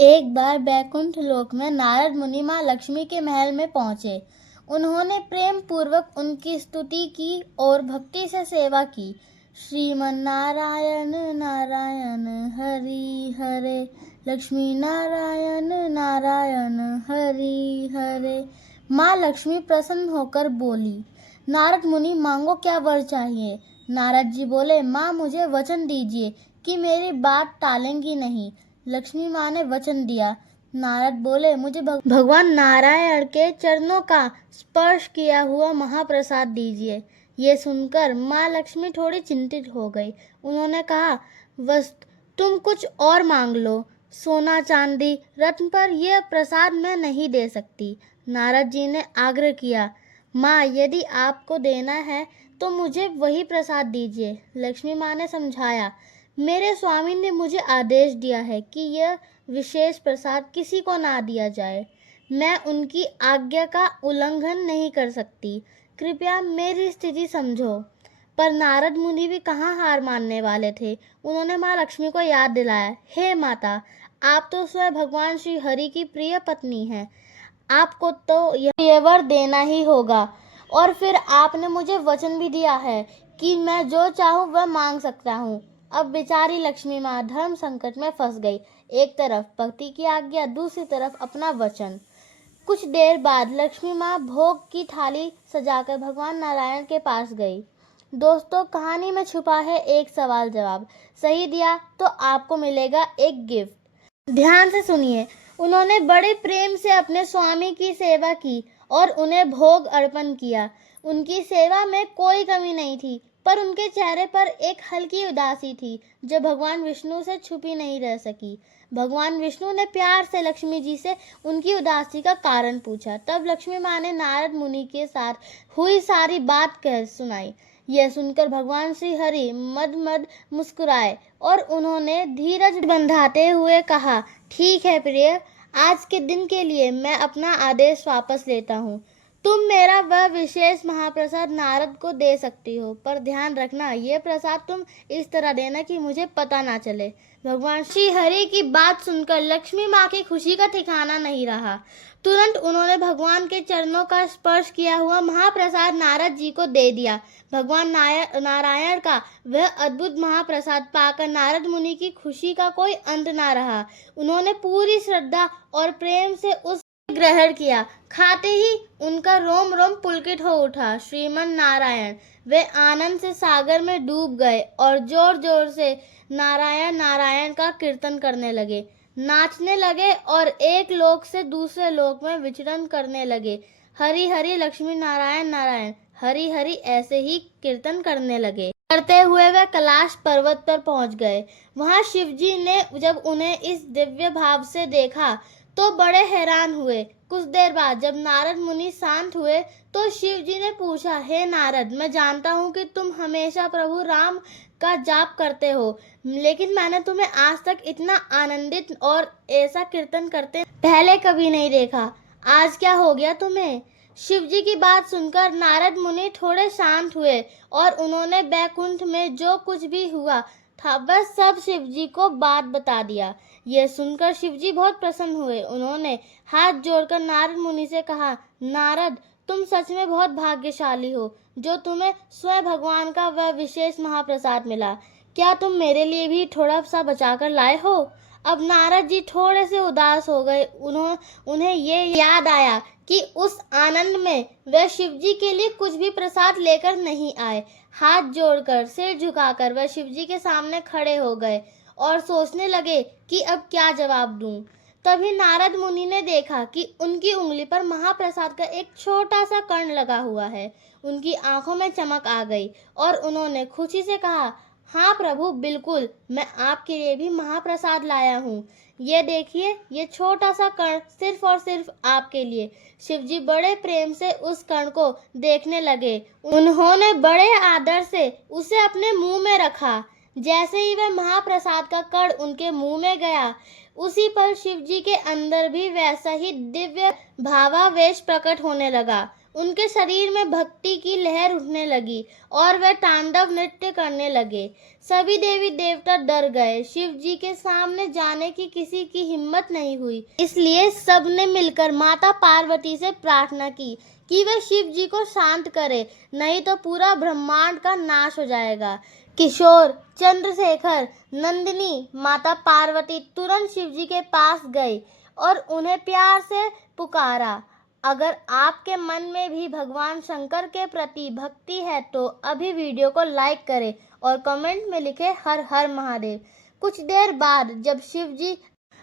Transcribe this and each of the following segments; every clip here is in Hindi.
एक बार बैकुंठ लोक में नारद मुनि माँ लक्ष्मी के महल में पहुंचे। उन्होंने प्रेम पूर्वक उनकी स्तुति की और भक्ति से सेवा की। श्रीमन नारायण नारायण हरि हरे, लक्ष्मी नारायण नारायण हरि हरे। माँ लक्ष्मी प्रसन्न होकर बोली, नारद मुनि मांगो, क्या वर चाहिए। नारद जी बोले, माँ मुझे वचन दीजिए कि मेरी बात टालेंगी नहीं। लक्ष्मी माँ ने वचन दिया। नारद बोले, मुझे भगवान नारायण के चरणों का स्पर्श किया हुआ महाप्रसाद दीजिए। ये सुनकर माँ लक्ष्मी थोड़ी चिंतित हो गई। उन्होंने कहा, वस्त तुम कुछ और मांग लो। सोना चांदी रत्न पर यह प्रसाद मैं नहीं दे सकती। नारद जी ने आग्रह किया, माँ यदि आपको देना है तो मुझे वही प्रसाद दीजिए। लक्ष्मी माँ ने समझाया, मेरे स्वामी ने मुझे आदेश दिया है कि यह विशेष प्रसाद किसी को ना दिया जाए। मैं उनकी आज्ञा का उल्लंघन नहीं कर सकती। कृपया मेरी स्थिति समझो। पर नारद मुनि भी कहाँ हार मानने वाले थे। उन्होंने माँ लक्ष्मी को याद दिलाया, हे माता, आप तो स्वयं भगवान श्री हरि की प्रिय पत्नी हैं। आपको तो यह वर देना ही होगा। और फिर आपने मुझे वचन भी दिया है कि मैं जो चाहूँ वह मांग सकता हूँ। अब बेचारी लक्ष्मी माँ धर्म संकट में फंस गई। एक तरफ पति की आज्ञा, दूसरी तरफ अपना वचन। कुछ देर बाद लक्ष्मी माँ भोग की थाली सजाकर भगवान नारायण के पास गई। दोस्तों, कहानी में छुपा है एक सवाल जवाब। सही दिया तो आपको मिलेगा एक गिफ्ट। ध्यान से सुनिए। उन्होंने बड़े प्रेम से अपने स्वामी की सेवा की और उन्हें भोग अर्पण किया। उनकी सेवा में कोई कमी नहीं थी, पर उनके चेहरे पर एक हल्की उदासी थी जो भगवान विष्णु से छुपी नहीं रह सकी। भगवान विष्णु ने प्यार से लक्ष्मी जी से उनकी उदासी का कारण पूछा। तब लक्ष्मी माँ ने नारद मुनि के साथ हुई सारी बात कह सुनाई। यह सुनकर भगवान श्री हरि मद मद मुस्कुराए और उन्होंने धीरज बंधाते हुए कहा, ठीक है प्रिय, आज के दिन के लिए मैं अपना आदेश वापस लेता हूँ। तुम मेरा वह विशेष महाप्रसाद नारद को दे सकती हो, पर ध्यान रखना यह प्रसाद तुम इस तरह देना कि मुझे पता ना चले। भगवान श्री हरि की बात सुनकर लक्ष्मी माँ की खुशी का ठिकाना नहीं रहा। तुरंत उन्होंने भगवान के चरणों का स्पर्श किया हुआ महाप्रसाद नारद जी को दे दिया। भगवान नारायण का वह अद्भुत महाप्रसाद पाकर नारद मुनि की खुशी का कोई अंत ना रहा। उन्होंने पूरी श्रद्धा और प्रेम से उस ग्रहण किया। खाते ही उनका रोम रोम पुलकित हो उठा। श्रीमन नारायण वे आनंद से सागर में डूब गए और जोर जोर से नारायण नारायण का कीर्तन करने लगे, नाचने लगे और एक लोक से दूसरे लोक में विचरण करने लगे। हरि हरि लक्ष्मी नारायण नारायण हरि हरि ऐसे ही कीर्तन करने लगे। करते हुए वे कैलाश पर्वत पर पहुंच गए। वहां शिवजी ने जब उन्हें इस दिव्य भाव से देखा तो बड़े हैरान हुए। कुछ देर बाद जब नारद मुनि शांत हुए तो शिव जी ने पूछा, हे नारद, मैं जानता हूँ कि तुम हमेशा प्रभु राम का जाप करते हो, लेकिन मैंने तुम्हें आज तक इतना आनंदित और ऐसा कीर्तन करते पहले कभी नहीं देखा। आज क्या हो गया तुम्हें। शिव जी की बात सुनकर नारद मुनि थोड़े शांत हुए और उन्होंने बैकुंठ में जो कुछ भी हुआ था बस सब शिव जी को बात बता दिया। यह सुनकर शिवजी बहुत प्रसन्न हुए। उन्होंने हाथ जोड़कर नारद मुनि से कहा, नारद, तुम सच में बहुत भाग्यशाली हो जो तुम्हें स्वयं भगवान का वह विशेष महाप्रसाद मिला। क्या तुम मेरे लिए भी थोड़ा सा बचाकर लाए हो। अब नारद जी थोड़े से उदास हो गए। उन्हें ये याद आया कि उस आनंद में वे शिवजी के लिए कुछ भी प्रसाद लेकर नहीं आए। हाथ जोड़कर सिर झुकाकर वह शिवजी के सामने खड़े हो गए और सोचने लगे कि अब क्या जवाब दूं। तभी नारद मुनि ने देखा कि उनकी उंगली पर महाप्रसाद का एक छोटा सा कण लगा हुआ है। उनकी आंखों में चमक आ गई और उन्होंने खुशी से कहा, हाँ प्रभु, बिल्कुल, मैं आपके लिए भी महाप्रसाद लाया हूँ। ये देखिए, ये छोटा सा कण सिर्फ और सिर्फ आपके लिए। शिवजी बड़े प्रेम से उस कण को देखने लगे। उन्होंने बड़े आदर से उसे अपने मुंह में रखा। जैसे ही वह महाप्रसाद का कण उनके मुंह में गया, उसी पर शिवजी के अंदर भी वैसा ही दिव्य भावावेश प्रकट होने लगा। उनके शरीर में भक्ति की लहर उठने लगी और वे तांडव नृत्य करने लगे। सभी देवी देवता डर गए। शिव जी के सामने जाने की किसी की हिम्मत नहीं हुई। इसलिए सबने मिलकर माता पार्वती से प्रार्थना की कि वे शिव जी को शांत करे, नहीं तो पूरा ब्रह्मांड का नाश हो जाएगा। किशोर, चंद्रशेखर, नंदिनी, माता पार्वती तुरंत शिव जी के पास गई और उन्हें प्यार से पुकारा। अगर आपके मन में भी भगवान शंकर के प्रति भक्ति है तो अभी वीडियो को लाइक करें और कमेंट में लिखें हर हर महादेव। कुछ देर बाद जब शिव जी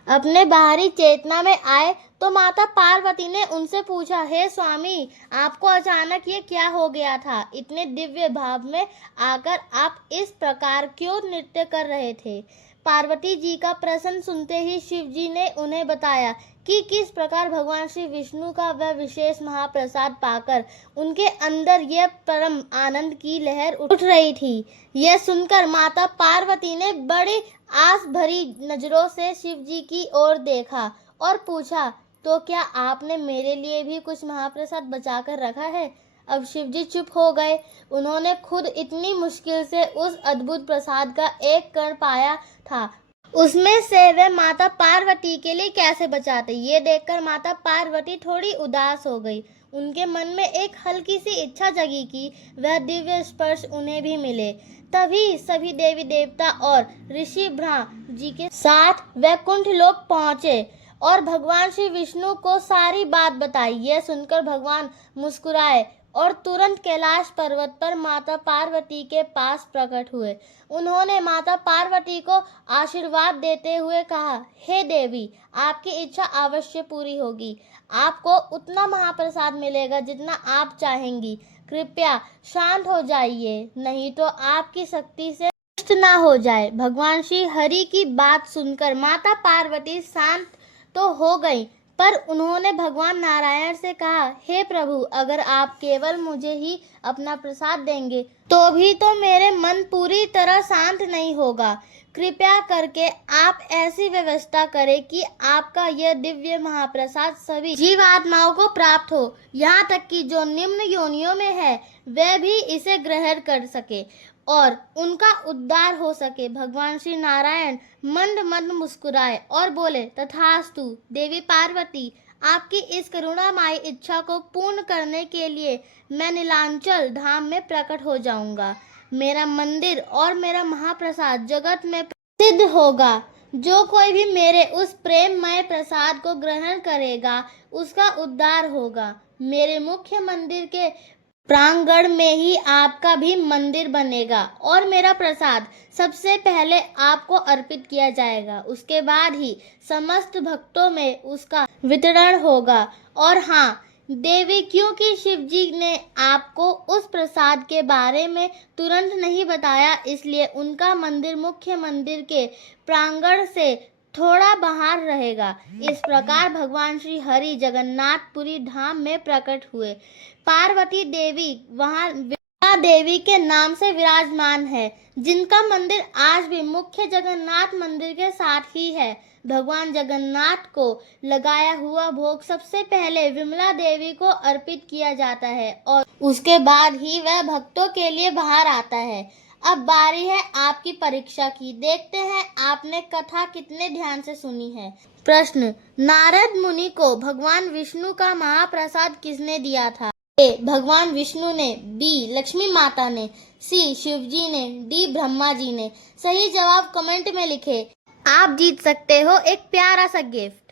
अपने बाहरी चेतना में आए तो माता पार्वती ने उनसे पूछा, हे स्वामी, आपको अचानक ये क्या हो गया था? इतने दिव्य भाव में आकर आप इस प्रकार क्यों नृत्य कर रहे थे? पार्वती जी का प्रश्न सुनते ही शिव जी ने उन्हें बताया कि किस प्रकार भगवान श्री विष्णु का वह विशेष महाप्रसाद पाकर उनके अंदर यह परम आनंद की लहर उठ रही थी। यह सुनकर माता पार्वती ने बड़ी आस भरी नजरों से शिव जी की ओर देखा और पूछा, तो क्या आपने मेरे लिए भी कुछ महाप्रसाद बचा कर रखा है? अब शिव जी चुप हो गए। उन्होंने खुद इतनी मुश्किल से उस अद्भुत प्रसाद का एक कण पाया था, उसमें से वे माता पार्वती के लिए कैसे बचाते? ये देखकर माता पार्वती थोड़ी उदास हो गई। उनके मन में एक हल्की सी इच्छा जगी कि वह दिव्य स्पर्श उन्हें भी मिले। तभी सभी देवी देवता और ऋषि ब्रह्मा जी के साथ वैकुंठ लोक पहुंचे और भगवान श्री विष्णु को सारी बात बताई। यह सुनकर भगवान मुस्कुराए और तुरंत कैलाश पर्वत पर माता पार्वती के पास प्रकट हुए। उन्होंने माता पार्वती को आशीर्वाद देते हुए कहा, हे देवी, आपकी इच्छा अवश्य पूरी होगी। आपको उतना महाप्रसाद मिलेगा जितना आप चाहेंगी। कृपया शांत हो जाइए, नहीं तो आपकी शक्ति से नष्ट ना हो जाए। भगवान श्री हरि की बात सुनकर माता पार्वती शांत तो हो गई, पर उन्होंने भगवान नारायण से कहा, हे प्रभु, अगर आप केवल मुझे ही अपना प्रसाद देंगे तो भी तो मेरे मन पूरी तरह शांत नहीं होगा। कृपया करके आप ऐसी व्यवस्था करें कि आपका यह दिव्य महाप्रसाद सभी जीवात्माओं को प्राप्त हो, यहाँ तक कि जो निम्न योनियों में है वे भी इसे ग्रहण कर सके और उनका उद्धार हो सके। भगवान श्री नारायण मंद मंद मुस्कुराए और बोले, तथास्तु देवी पार्वती, आपकी इस करुणामयी इच्छा को पूर्ण करने के लिए मैं नीलांचल धाम में प्रकट हो जाऊंगा। मेरा मंदिर और मेरा महाप्रसाद जगत में प्रसिद्ध होगा। जो कोई भी मेरे उस प्रेममय प्रसाद को ग्रहण करेगा उसका उद्धार होगा। मेरे मुख्य मंदिर के प्रांगण में ही आपका भी मंदिर बनेगा और मेरा प्रसाद सबसे पहले आपको अर्पित किया जाएगा। उसके बाद ही समस्त भक्तों में उसका वितरण होगा। और हाँ देवी, क्योंकि शिव जी ने आपको उस प्रसाद के बारे में तुरंत नहीं बताया, इसलिए उनका मंदिर मुख्य मंदिर के प्रांगण से थोड़ा बाहर रहेगा। इस प्रकार भगवान श्री हरि जगन्नाथपुरी धाम में प्रकट हुए। पार्वती देवी वहां विमला देवी के नाम से विराजमान है, जिनका मंदिर आज भी मुख्य जगन्नाथ मंदिर के साथ ही है। भगवान जगन्नाथ को लगाया हुआ भोग सबसे पहले विमला देवी को अर्पित किया जाता है और उसके बाद ही वह भक्तों के लिए बाहर आता है। अब बारी है आपकी परीक्षा की। देखते हैं आपने कथा कितने ध्यान से सुनी है। प्रश्न, नारद मुनि को भगवान विष्णु का महाप्रसाद किसने दिया था? ए भगवान विष्णु ने, बी लक्ष्मी माता ने, सी शिव जी ने, डी ब्रह्मा जी ने। सही जवाब कमेंट में लिखे। आप जीत सकते हो एक प्यारा सा गिफ्ट।